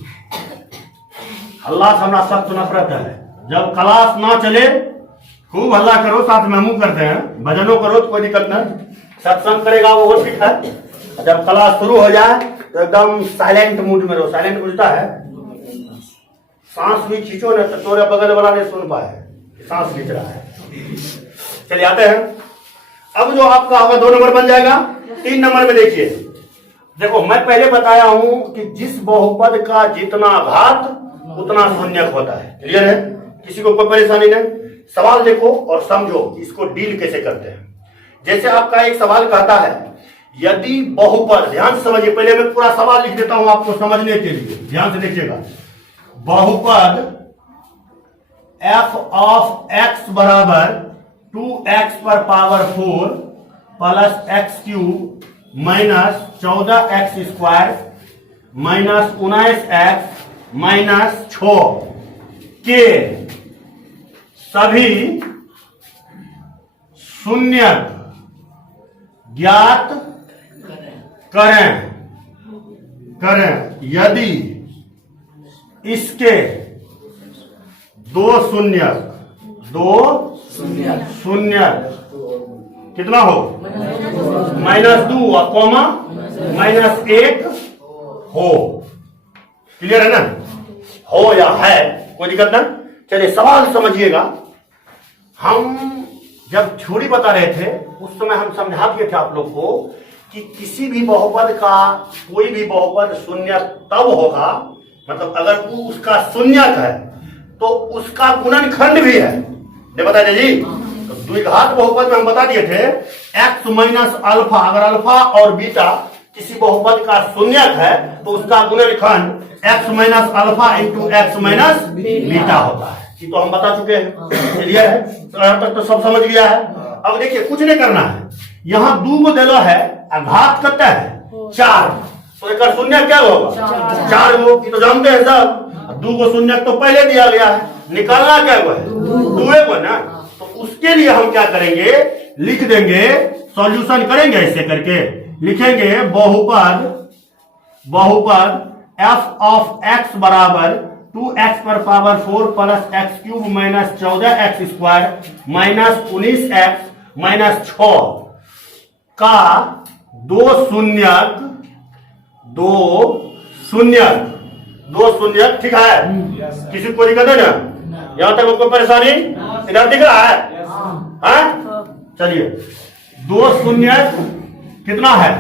हल्ला से हमारा सख्त नफरत है। जब क्लास ना चले खूब हल्ला करो, साथ में हम करते हैं, भजनों करो तो कोई दिक्कत नहीं, सत्संग करेगा वो ठीक है। जब क्लास शुरू हो जाए तो एकदम साइलेंट मूड में रहो। साइलेंट बुझता है, सांस भी खींचो ना तो तोरे बगल वाला नहीं सुन पाए सांस खींच रहा है। चलिए आते हैं, अब जो आपका होगा 2 नंबर बन जाएगा। 3 नंबर में देखिए, देखो मैं पहले बताया हूं कि जिस बहुपद का जितना घात उतना शून्यक होता है। क्लियर है, किसी को कोई परेशानी नहीं। सवाल देखो और समझो इसको डील कैसे करते हैं। जैसे आपका एक सवाल कहता है, यदि बहुपद, ध्यान से समझिए, पहले मैं पूरा सवाल लिख देता हूं आपको समझने के लिए, ध्यान से देखिएगा। बहुपद f ऑफ x बराबर 2x पर power 4 plus x cube minus 14x square minus 19x minus 6 के सभी शून्यक ज्ञात करें यदि इसके दो शून्यक कितना हो, -2 और कॉमा -1 हो। क्लियर है ना, हो या है कोई दिक्कत ना। चलिए सवाल समझिएगा। हम जब थ्योरी बता रहे थे उस समय हम समझा दिए थे आप लोग को कि किसी भी बहुपद का कोई भी बहुपद शून्य तब होगा, मतलब अगर वो उसका शून्यक है तो उसका गुणनखंड भी है। नहीं बताइए जी, तो द्विघात बहुपद में हम बता दिए थे x माइनस अल्फा, अगर अल्फा और बीटा किसी बहुपद का शून्यक है तो उसका गुणनखंड x minus alpha into x minus beta होता है। ये तो हम बता चुके हैं, क्लियर है, यहाँ तक तो सब समझ गया है। अब देखिए कुछ नहीं करना है, यहाँ 2 गो दिलो है, घात कितना है 4, तो एक शून्य क्या होगा 4 गो, तो जानते हैं सब। 2 गो शून्य तो पहले दिया गया है, निकालना क्या हुआ है 2 को ना, तो उसके लिए हम क्या करेंगे, लिख देंगे, सॉल्यूशन करेंगे ऐसे करके, लिखेंगे बहुपद f ऑफ x बराबर 2x पर power 4 plus x cube minus 14x square minus 19x minus 6 का दो शून्यक ठीक है। किसी को दिक्कत है ना, यहां तक कोई परेशानी, इधर दिख रहा है, हाँ? चलिए 2 शून्यक कितना है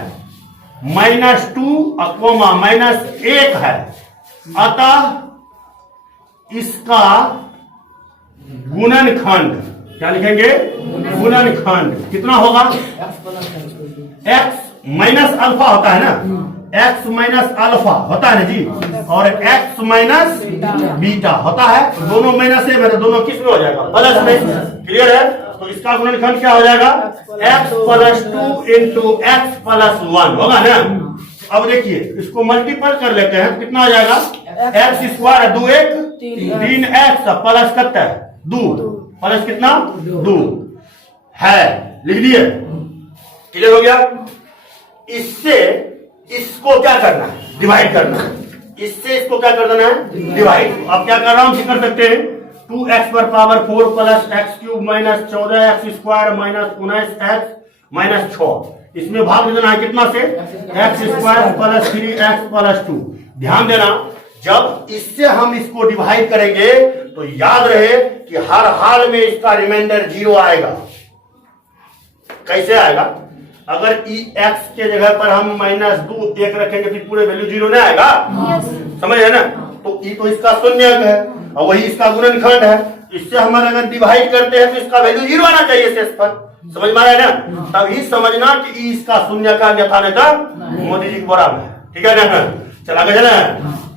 -2 अकोमा -1 है, अतः इसका गुणनखंड क्या लिखेंगे, गुणनखंड कितना होगा, x माइनस अल्फा होता है ना, x माइनस अल्फा होता है ना जी, और x माइनस बीटा होता है, दोनों माइनस है, मेरे दोनों किस में हो जाएगा, प्लस में। क्लियर है, तो इसका गुणनखंड क्या हो जाएगा, x plus 2 into x plus 1 होगा ना। अब देखिए इसको मल्टीपल कर लेते हैं, कितना आ जाएगा, एक्स स्क्वायर 2 1 3x प्लस कितना है 2 प्लस कितना 2 है, लिख दिए। क्लियर हो गया। इससे इसको क्या करना है, डिवाइड करना है, इससे इसको क्या कर देना है, डिवाइड। अब क्या कर रहा हूं, कर सकते हैं 2x पर power 4 plus x cube minus 14x square minus 19x minus 6, इसमें भाग देना है कितना से, x square plus 3x plus 2। ध्यान देना, जब इससे हम इसको डिवाइड करेंगे तो याद रहे कि हर हाल में इसका रिमाइंडर 0 आएगा। कैसे आएगा, अगर x के जगह पर हम -2 1 रखेंगे तो पूरे वैल्यू 0 नहीं आएगा, समझ रहे ना। तो ई तो इसका शून्यक है और वही इसका गुणनखंड है, इससे हमारे अगर डिवाइड करते हैं तो इसका वैल्यू 0 आना चाहिए शेष पर, समझ में आया ना। तभी समझना कि ई इसका शून्य का अन्यथा नहीं था मोदी जी के बराबर है, ठीक है ना। चला गया ना।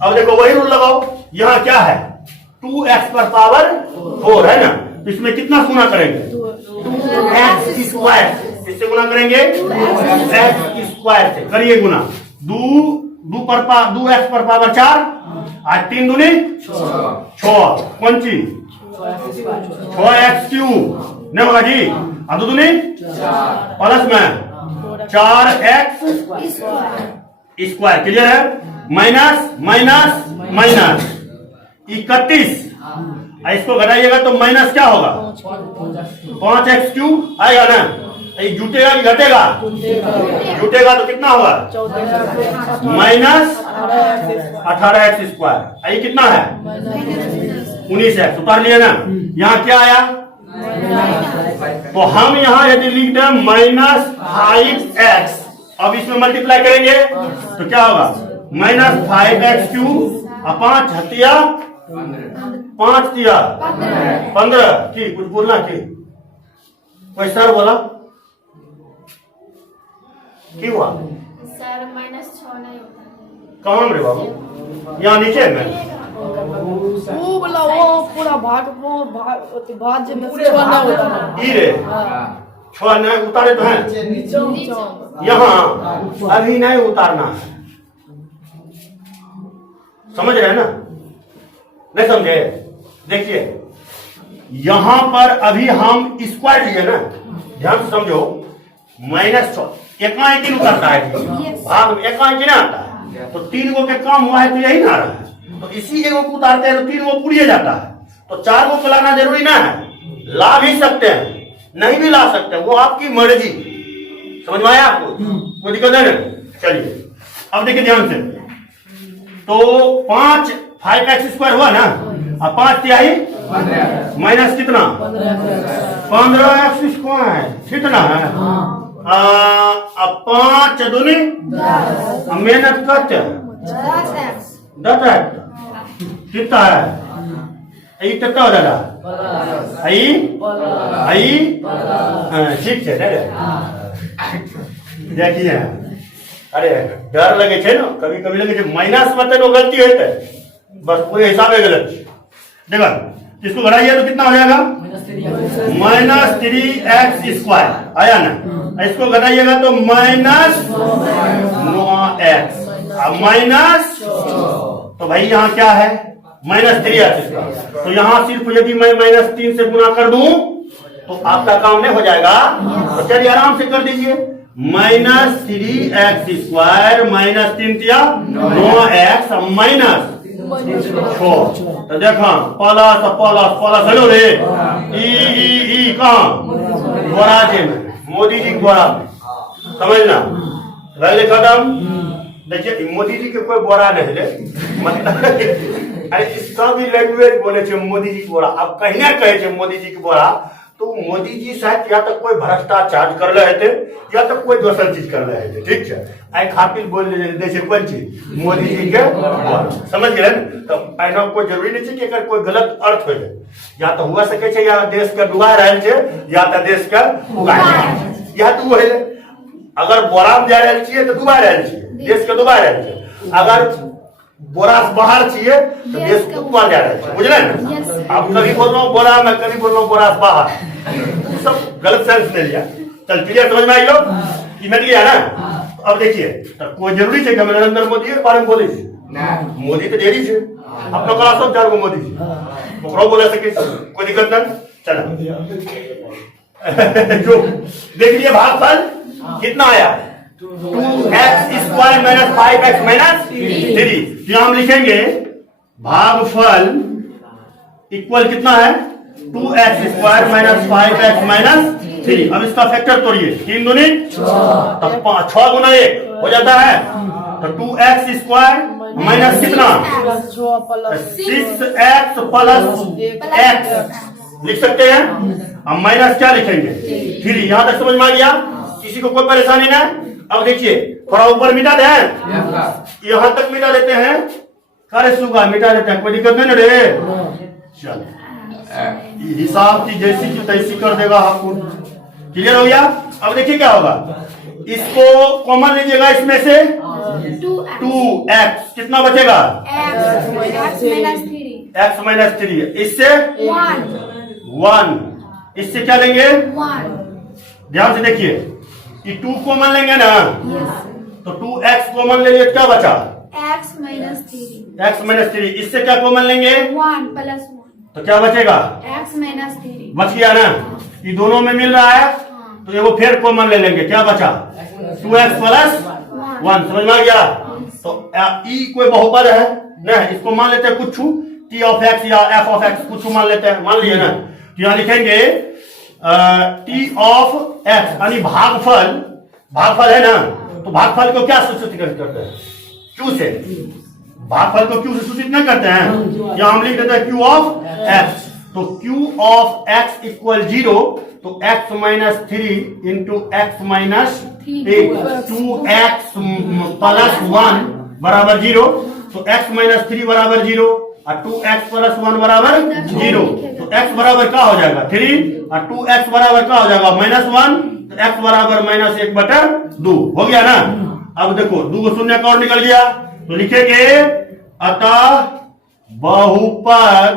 अब देखो वही रूल लगाओ, यहाँ क्या है 2x पर पावर 4 है ना, इसमें कितना गुना करेंगे 2x स्क्वायर, इससे गुना करेंगे x स्क्वायर से, करिए गुना, 2x पर पावर 4 और 3 दूनी 6, कौन ची 6x क्यूब नहीं होगा जी, और 2 दूनी प्लस में 4x स्क्वायर। क्लियर है, माइनस माइनस माइनस 31 इसको घटाइएगा तो माइनस क्या होगा? 5x³ आएगा ना? ये जुटेगा कि घटेगा? जुटेगा तो कितना होगा? Minus 18x²। ये कितना है? 19x। उतार लिए ना? यहाँ क्या आया? तो हम यहाँ यदि लिख दें -5x, अब इसमें मल्टीप्लाई करेंगे तो क्या होगा? -5x³ 5 हतिया 5 दिया 15 की कुछ बोलना की कोई सर बोला की हुआ सर -6 नहीं होता। कौन रे बाबू? यहाँ नीचे में वो बोला वो पूरा भाग भाज्य में छोड़ना होता है। ई रे छोड़ नहीं उतारे तो हैं यहाँ अभी नहीं उतारना है। समझ रहे हैं ना? नहीं समझे? देखिए यहां पर अभी हम स्क्वायर लिए ना, ध्यान से समझो। -6 एकाएकी उतरता है, भाग में एकाएकी ना आता है, तो 3 गो के काम हुआ है तो यही ना आ रहा है। तो इसी एगो को उतारते हैं तो 3 गो पूरी जाता है। तो 4 गो को लाना जरूरी ना है, ला भी सकते हैं, नहीं भी ला सकते हैं, वो आपकी मर्जी। समझ में आया आपको? कोई दिक्कत नहीं ना? चलिए अब देखिए ध्यान से। तो 5x² हुआ ना, अब 5 तिहाई माइनस कितना? 15x²। कितना है? अब 5 दूनी मेहनत करते 10 है कितना है? कितना हो जाएगा? ठीक है। देखिए अरे डर लगे छे ना, कभी कभी लगे माइनस में तो गलती है, बस कोई हिसाब है गलत। देखो इसको घटाइए तो कितना हो जाएगा? -3x² आया ना? इसको घटाइएगा तो -9x माइनस, तो भाई यहाँ क्या है? -3x²। तो यहाँ सिर्फ यदि मैं -3 से गुना कर दूं तो आपका काम नहीं हो जाएगा। तो चलिए आराम से कर दीजिए। -3x² -3 दिया 9x -6। तो देखा प्लस प्लस प्लस हेलो रे ई कहाँ? बोराजे में, मोदी जी बोरा में। समझना पहले खत्म। देखिए मोदी जी के कोई बोरा नहीं ले, मतलब अरे सब लैंग्वेज बोले छे मोदी जी के बोरा। अब कहीं ना कहे छे मोदी जी के बोरा तो मोदी जी शायद या तो कोई भ्रष्टाचार कर रहे थे या तो कोई दूसरा चीज कर रहे थे। ठीक है, आई खातिर बोल दे छे कोई चीज मोदी जी के बोरा। समझ गए? तो ऐसा कोई जरूरी नहीं है कि अगर कोई गलत अर्थ हो जाए, या तो हुआ सके छे या देश का डुबा रहे छे या तो देश का उगा या तो वो है। अगर बोरा में जा रहे छिए तो डुबा रहे छिए, देश के डुबा रहे छिए। अगर बोरा से बाहर चाहिए तो देश के ऊपर जा रहे हैं। बुझले ना? आप कभी बोल रहा हूँ बोरा में, कभी बोल रहा हूँ बोरा से बाहर, सब गलत सेंस ले लिया। चल क्लियर समझ में आई लो? मिल गया ना? अब देखिए कोई जरूरी है कि नरेंद्र मोदी के बारे में बोले मोदी तो देरी है अपना क्लास सब 4 गो मोदी जी ओकरो बोले सके, कोई दिक्कत नहीं। चलो जो देख लिए भागफल कितना आया? 2x² -5x -3। हम लिखेंगे भागफल इक्वल कितना है? 2x² -5x -3। अब इसका फैक्टर तोड़िए, 3 दूनी 6 गुना 1 हो जाता है। तो 2x² माइनस कितना? 6x + x लिख सकते हैं। हम माइनस क्या लिखेंगे? 3। यहां तक समझ में आ गया? किसी को कोई परेशानी ना? अब देखिए थोड़ा ऊपर मिटा दे, यहां तक मिटा देते हैं। कार्य सुगा मिटा देते हैं, कोई दिक्कत नहीं ना रे? चल हिसाब की जैसी की तैसी कर देगा आपको। क्लियर हो गया? अब देखिए क्या होगा, इसको कॉमन लीजिएगा, इसमें से 2x कितना बचेगा? x -3। इससे 1, इससे क्या लेंगे? ध्यान से देखिए, कि 2 कॉमन लेंगे ना, तो 2x कॉमन ले लिए, क्या बचा? x -3। इससे क्या कॉमन लेंगे? 1 + 1 तो क्या बचेगा? x -3 बच गया ना? ये दोनों में मिल रहा है तो ये वो फिर कॉमन ले लेंगे, क्या बचा? 2x + 1। समझ में आ गया? तो ई कोई बहुपद है ना, इसको मान लेते हैं कुछ टी ऑफ एक्स या एफ ऑफ एक्स कुछ मान लेते हैं, मान लिए ना। तो यहां लिखेंगे टी ऑफ एक्स यानी भागफल, भागफल है ना, तो भागफल को क्या सूचित करते हैं? क्यू से। भागफल को क्यू से सूचित नहीं करते हैं, या हम लिख देते हैं क्यू ऑफ एक्स। तो क्यू ऑफ एक्स इक्वल 0, तो x minus 3 into x minus 2x plus 1 बराबर 0। तो x माइनस 3 बराबर 0 और 2x प्लस 1 बराबर 0। तो x बराबर क्या हो जाएगा 3 और 2x बराबर क्या हो जाएगा -1। तो x बराबर -1/2 हो गया ना। अब देखो 2 को शून्य का और निकल गया, तो लिखेंगे अतः बहुपद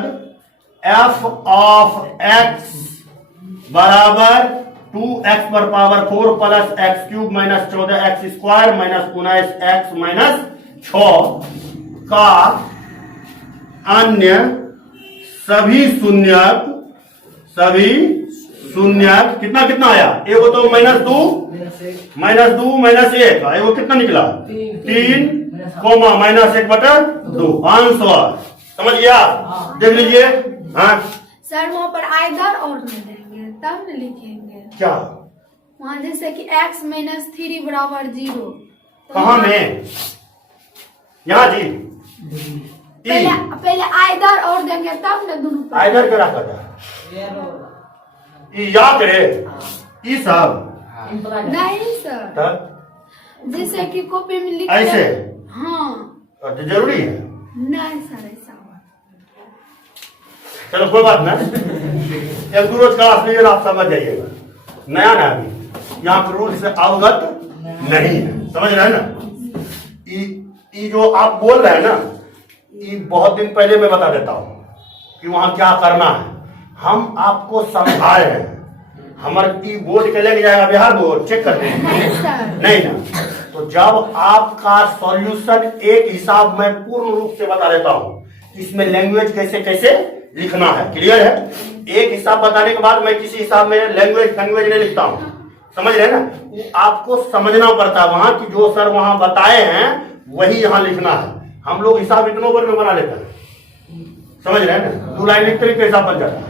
f ऑफ x बराबर 2x पर power 4 plus x cube minus 14x square minus 19x minus 6 का अन्य सभी शून्यक कितना कितना आया? एगो तो -2 माइनस 1, एगो कितना निकला 3 कोमा -1/2 आंसर। समझ गया? देख लीजिए। हाँ सर वहाँ पर आइदर और नहीं देंगे तब न लिखेंगे क्या? वहाँ जैसे कि x माइनस 3 बराबर 0। कहाँ में? यहाँ जी पहले आइदर और देंगे तब न दोनों पर। आइदर क्या करता याद रे ई सब नहीं सर, तब जैसे कि कॉपी में लिख ऐसे? हाँ तो जरूरी है। नहीं सर ऐसा। चलो कोई बात ना, एक दो रोज क्लास लीजिए, आप समझ जाइएगा। नया ना अभी यहाँ पर रूल से अवगत नहीं है, समझ रहे हैं ना। ये जो आप बोल रहे हैं ना, ये बहुत दिन पहले मैं बता देता हूँ कि वहां क्या करना है। हम आपको समझा रहे हैं, हमारे बोर्ड के लेके जाएगा बिहार बोर्ड चेक करते हैं नहीं ना। तो जब आपका सॉल्यूशन एक हिसाब में पूर्ण रूप से बता देता हूँ, इसमें लैंग्वेज कैसे कैसे लिखना है, क्लियर है। एक हिसाब बताने के बाद मैं किसी हिसाब में लैंग्वेज नहीं लिखता हूँ, समझ रहे हैं ना। वो आपको समझना पड़ता है वहां कि जो सर वहां बताए हैं वही यहाँ लिखना है। हम लोग हिसाब इतने ओवर में बना लेते हैं, समझ रहे हैं ना। 2 लाइन लिखते लिखते हिसाब बन जाता है।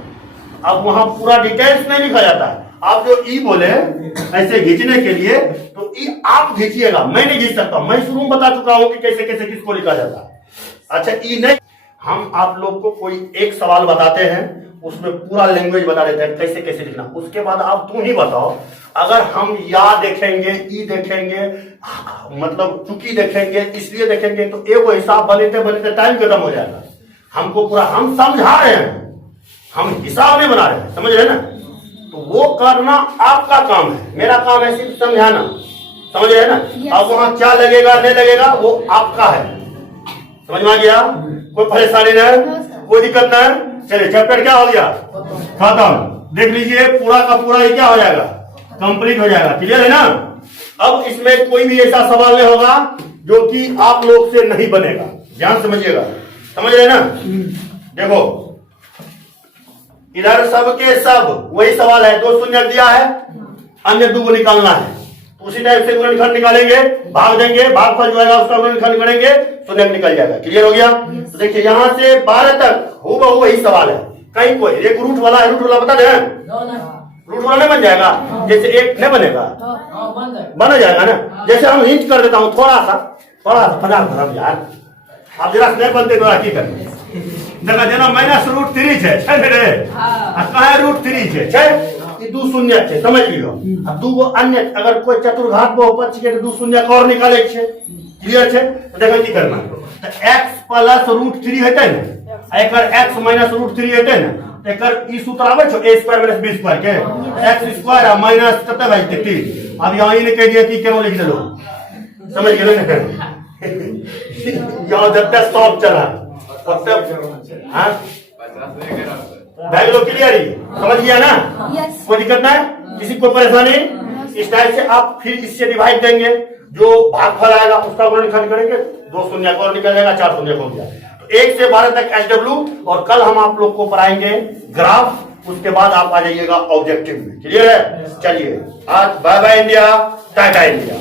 अब वहां पूरा डिटेल्स नहीं लिखा जाता है। आप जो ई बोले ऐसे खींचने के लिए, तो ई आप खींचिएगा, मैं नहीं खींच सकता। मैं शुरू में बता चुका हूं कि कैसे कैसे किसको लिखा जाता है। अच्छा ई नहीं, हम आप लोग को कोई एक सवाल बताते हैं, उसमें पूरा लैंग्वेज बता देते हैं कैसे कैसे लिखना। उसके बाद आप तुम ही बताओ, अगर हम या देखेंगे, ई देखेंगे, मतलब चुकी देखेंगे, इसलिए देखेंगे, तो एक वो हिसाब बनते बनते टाइम खत्म हो जाएगा। हमको पूरा हम समझा रहे हैं, हम हिसाब नहीं बना रहे हैं, समझ रहे हैं ना। तो वो करना आपका काम है, मेरा काम है सिर्फ समझाना, समझ रहे हैं ना। अब वहां क्या लगेगा नहीं लगेगा वो आपका है, समझ में आ गया। कोई परेशानी नहीं, कोई दिक्कत नहीं। चलिए चैप्टर क्या हो गया खत्म। देख लीजिए पूरा का पूरा ये क्या हो जाएगा, कंप्लीट हो जाएगा, क्लियर है ना। अब इसमें कोई भी ऐसा सवाल नहीं होगा जो कि आप लोग से नहीं बनेगा, ध्यान समझिएगा, समझ रहे ना। देखो इधर सब के सब वही सवाल है, 2 शून्य दिया है, अन्य 2 को निकालना है। उसी टाइप से गुणनखंड निकालेंगे, भाग देंगे, भागफल जो आएगा उसका गुणनखंड करेंगे, शून्य निकल जाएगा, क्लियर हो गया। तो देखिए यहाँ से 12 तक हूबहू वही सवाल है। कहीं कोई एक रूट वाला है, रूट वाला बता दें, रूट वाला नहीं बन जाएगा, जैसे एक नहीं बनेगा, बन जाएगा ना। जैसे हम हिंट कर देता हूँ थोड़ा सा 50 यार, आप जरा नहीं बनते तो की करते देखा जेना -√3 છે रे कहे √3 છે ये 2 शून्य है, समझ लियो। अब 2 अन्य अगर कोई चतुर्घात बहुपद छे तो 2 शून्य और निकाले छे, क्लियर छे। तो देखो की करना, तो x प्लस √3 हेतै ने, एकर x माइनस √3 हेतै ने, एकर ई सूत्र आबै छ a square minus b square के x स्क्वायर माइनस कते भाई 3। अब यहां ही ने कह दिया कि केनो लिख देलो, समझ गेलो ने। यहां जब तक स्टॉप चला हाँ भाई लोग क्लियर ही समझ गया ना। कोई दिक्कत ना है, किसी को परेशानी। इस टाइप से आप फिर इससे डिवाइड देंगे, जो भागफल आएगा उसका गुणनखंड करेंगे, 2 शून्य और निकल जाएगा, 4 शून्य हो गया। तो 1 से 12 तक SW, और कल हम आप लोग को पढ़ाएंगे ग्राफ, उसके बाद आप आ जाइएगा ऑब्जेक्टिव में, क्लियर है। चलिए आज bye bye India, tata India.